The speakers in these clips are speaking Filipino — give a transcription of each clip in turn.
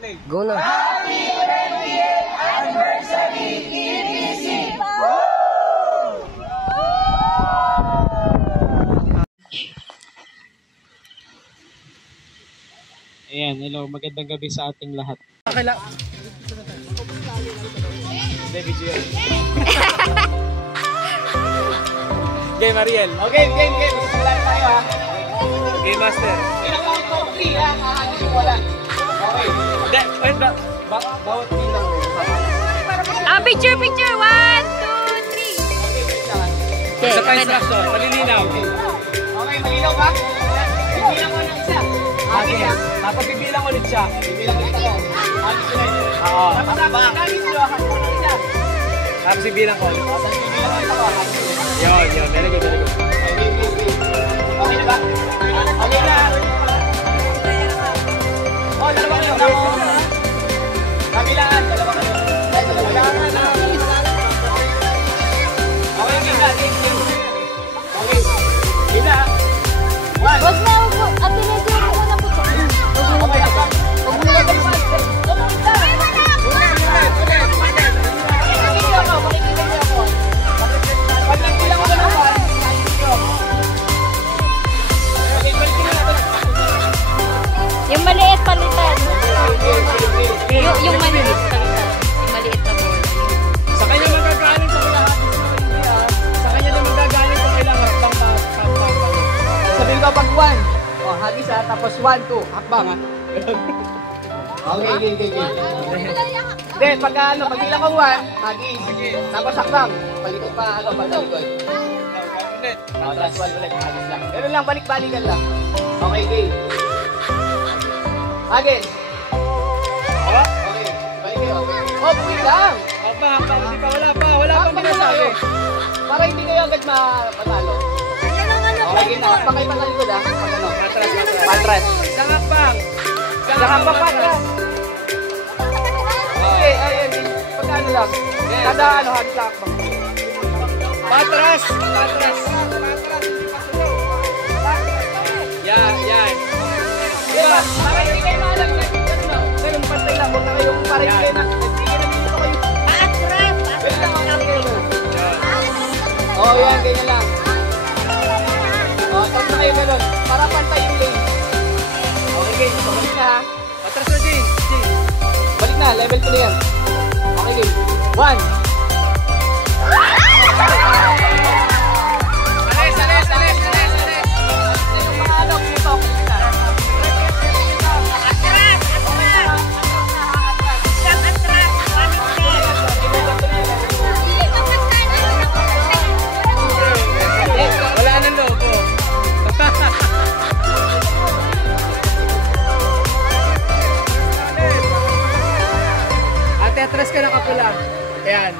Go na. Happy 20th anniversary, EBC! Ayan, hello, magandang gabi sa ating lahat. Okay lang. Hindi, video yan. Game, Ariel. Okay, game. Wala na tayo ha. Game Master. Pinakawag ko 3 ha. Wala. Okay. Hindi, wait, bawat bilang. Picture! 1, 2, 3! Okay, wait lang. Sa pa-instruction, malilinaw. Okay, malinaw ba? Bibilang ko ng isa. Okay, dapat bibilang ulit siya. Bibilang ulit ako. Oo. Tapos gamit nyo, hakat ko ng isa. Tapos bibilang ko ulit. Tapos bibilang ulit ako. Yun, very good. Okay na ba? Okay na. Oh, dalawa kayo. Kabilaan, dalawa kayo. Kabilaan na. Okay, gina. Okay. Gina. 1. Wag na, at tinigil mo muna po siya. Okay, ako. Huwag mo na galipan. Makikita niyo ako. Pag nagbilang ko na naman, Yung maliit palitan. Yung maliit palitan. Yung maliit na bola. Sa kanya magagaling kung kailangan. Sa kanya na magagaling kung kailangan. sabihin ko pag 1. Oh, hagis ha. Tapos 1, 2. Hakbang ha. Okay, game. Hindi, pagka pagbilang ko 1, hagis. Tapos hakbang. Palikot pa, pagtalikod. Tapos 1 ulit, hagis lang. Ganun lang, balik-balikan lang. Okay, game. Hagis. Okay, balik kayo. Oh, puwi lang. Hindi pa, wala pang binasabi. Para hindi kayo agad mapatalo. Okay, game na. Hakbang kayo patalikod ha. Pag ano. Patras. Isang hakbang. Patras. Okay, ayun. Pagka ano lang. Kada ano, hagis lang hakbang. Patras. Yan. Diba? Para hindi kayo maalam. Ganun, pantay lang. Huwag na kayong para hindi kayo na. Hindi kayo nandito kayo. Wait lang, okay kayo na. Oo, yan. Ganyan lang. Oo, tapos na kayo ganun. Para pantay yung lane. Okay, game. Balik na ha. Patras na, Jay. Balik na. Level 2 na yan. Okay, game. 1. Wala nang logo. Ate, atras ka na kapula. Ayan.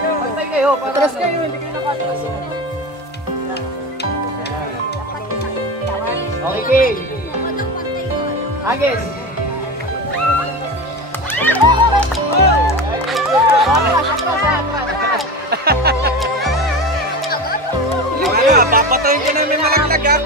Pantay kayo. Patras kayo. Hindi kayo nakatras. Okay, game. Agis. Papatayin ko namin malaglag ha.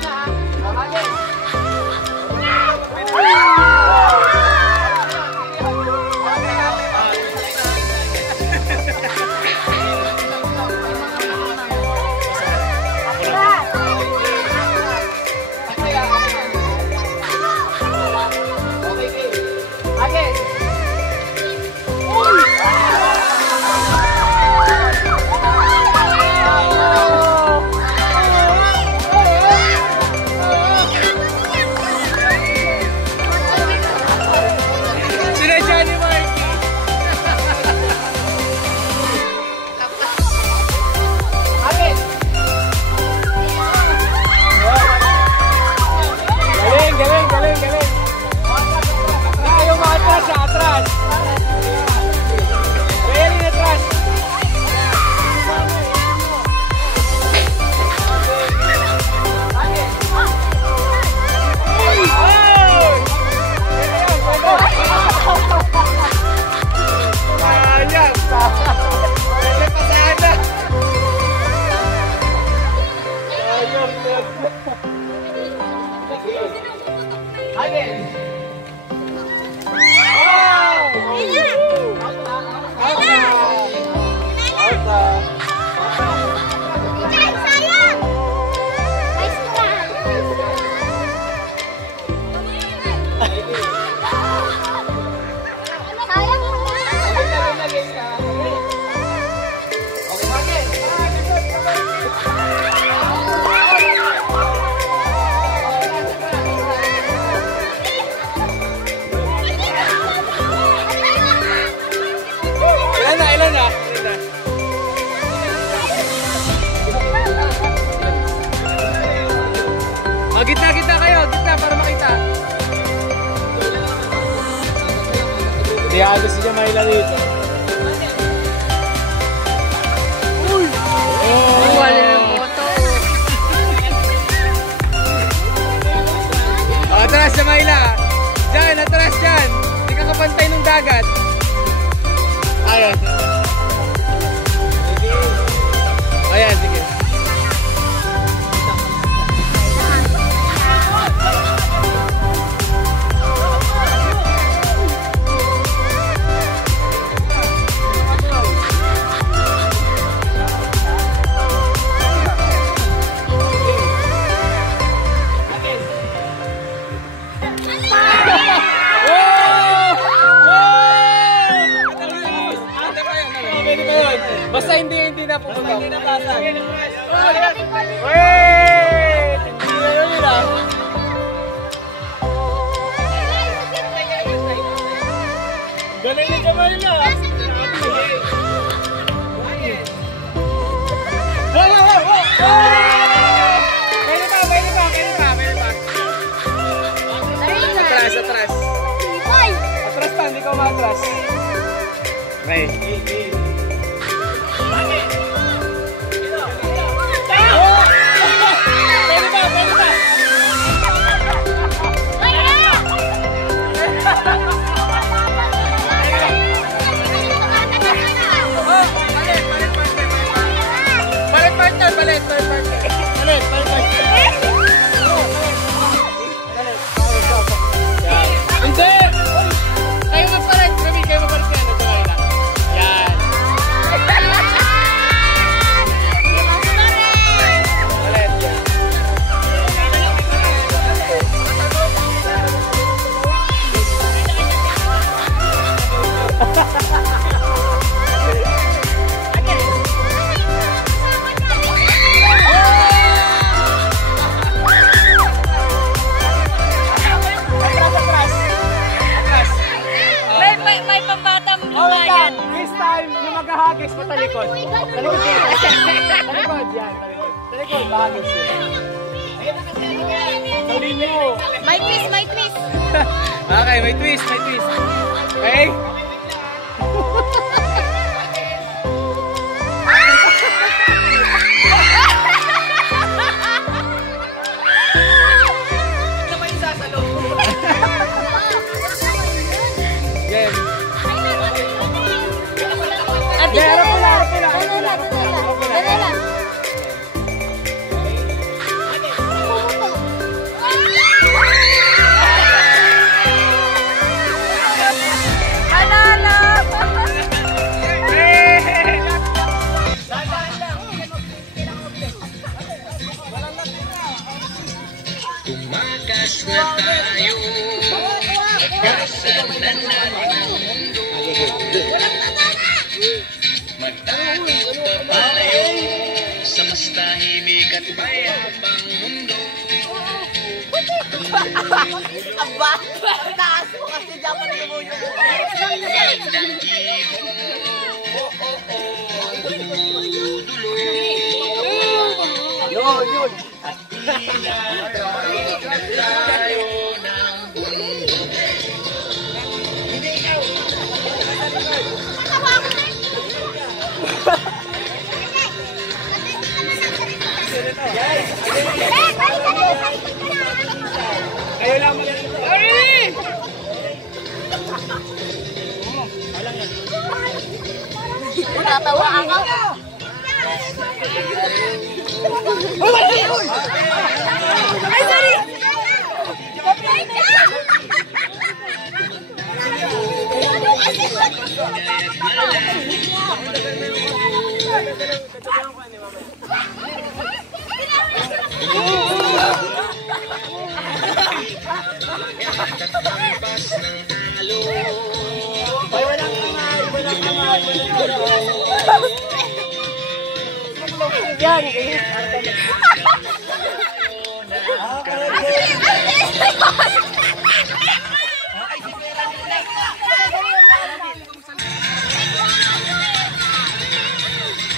Hindi halos si Jamaila dito. Uy! Oh! Wala ng moto. Atras, Jamaila! Diyan, atras dyan! Hindi ka kapantay ng dagat. Ayan. Ayan, sige. Basta hindi na pumunta. Hindi na basag. Wait! Hindi na yun lang. Galing ni Jamaila. Atras. Atras pa, hindi ka umatras. Okay. Bahagis mo talikod. Talikod yan. Talikod yan. Talikod, bahagis yan. Sabihin mo. May twist, may twist. Okay, may twist, may twist. Okay? Naman yung sasalo. Game. Dala Dala. Tumakas na tayo, kasanan natin ang mundo. Magtago tayo sa mas tahimik at mayabang mundo. Aba! Taas mo kasi dapat lumuyo mo. Yun! At tila tayo ng mundo. Kayo lang mo yan. Sorry! Natawa ako. Ay, sorry! Katatampas ng halo. Ay, walang kamay, walang kamay, walang kamay. Yan.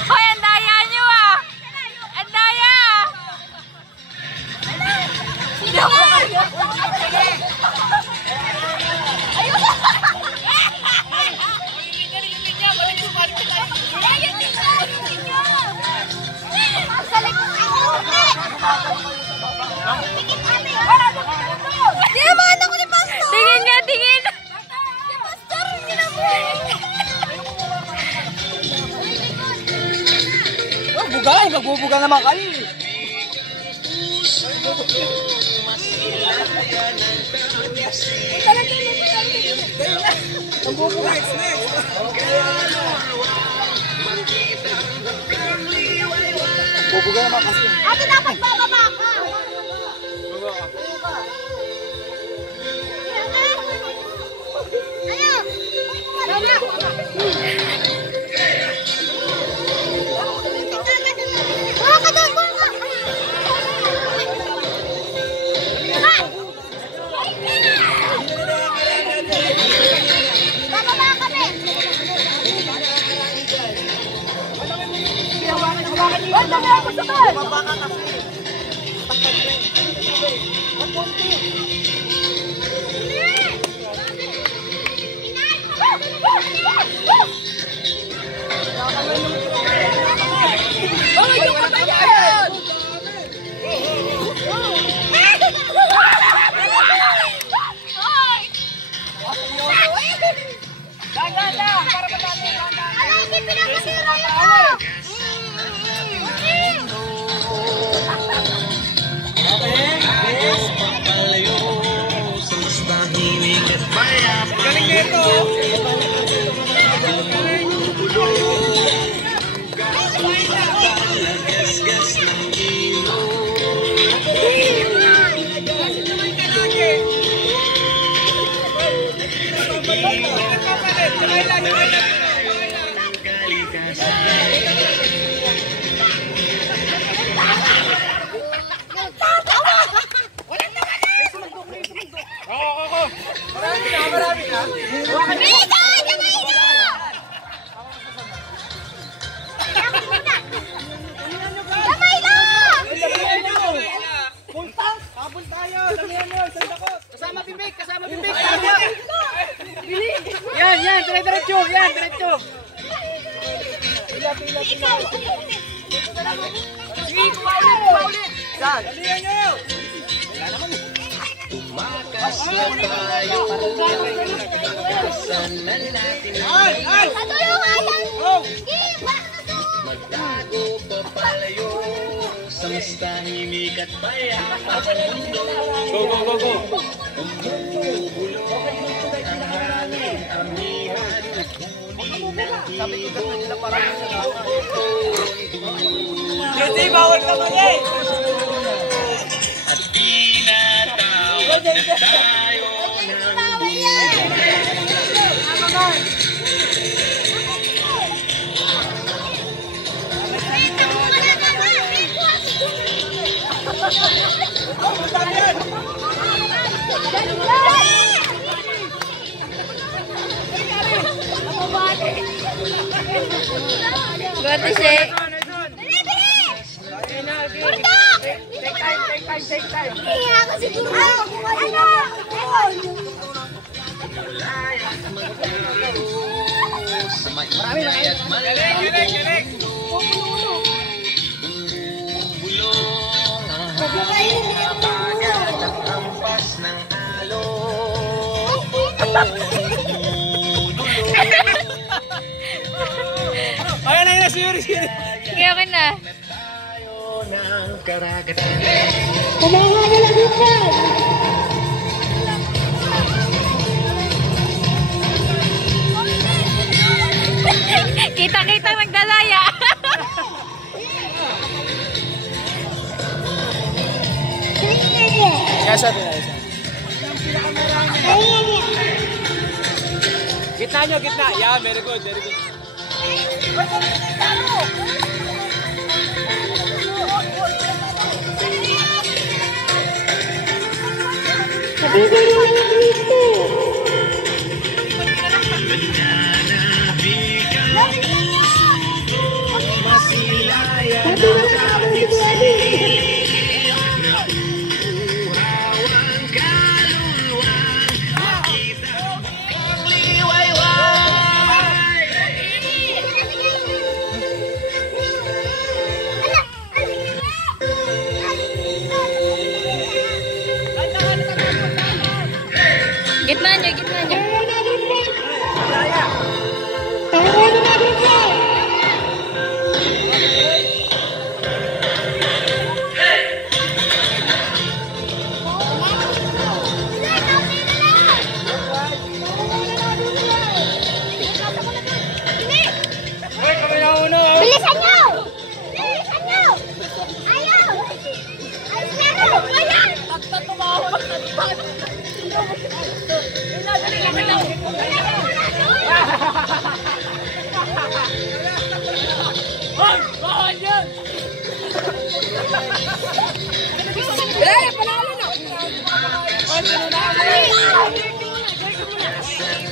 Hoy, ang daya nyo ah! Ang daya! Sino mo kayo? nagbubuga naman kayo eh. Nagbubuga. Nagbubuga naman kasi. Ate, dapat bababa ka. Galing nito. Marami na. Habol tayo. Damihan mo. Sandakot. Kasama bibig. Yan. Diretso. Diretso. Pila. Sige, kumaulit. Saan? Dalihan nyo. Wala naman eh. Tumakas na tayo. Sana natin magtago papalayo sa mas tahimik at payapang mundo. Go. Umubulong ang hangin, amihan at huni ng ibon. Kasi bawal naman eh. At tinatawag na tayo ng Buti siya. Take time. Iya kasi siguro. sa maingay at Galing. Bumubulong ang hangin, apagat at hampas ng alon. Ayan na, Siri. Sige, okay na. Tayo ng karagatan. Kita-kita nagdalaya. Kaya Gitna. Yeah, very good. Gitna niya.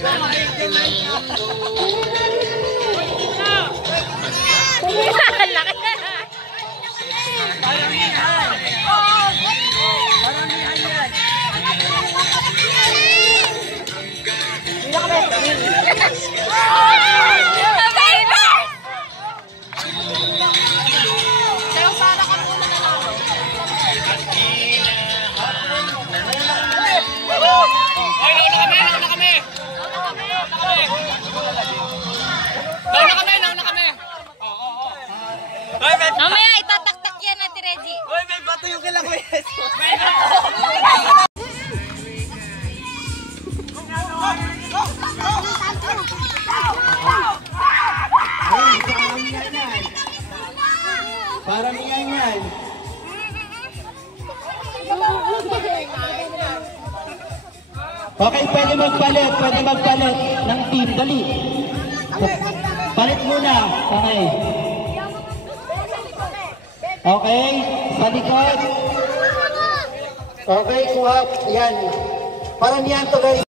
Laki. Nauna kami. Mamaya itataktak yan Ate Reggie. Uy, may bato yung kila Kuya. Parang yan. Okay, pwede magpalit ng team. Dali. Palit muna. Okay. Okay, sa likod. Okay, kuha. Yan. Parang yan to guys.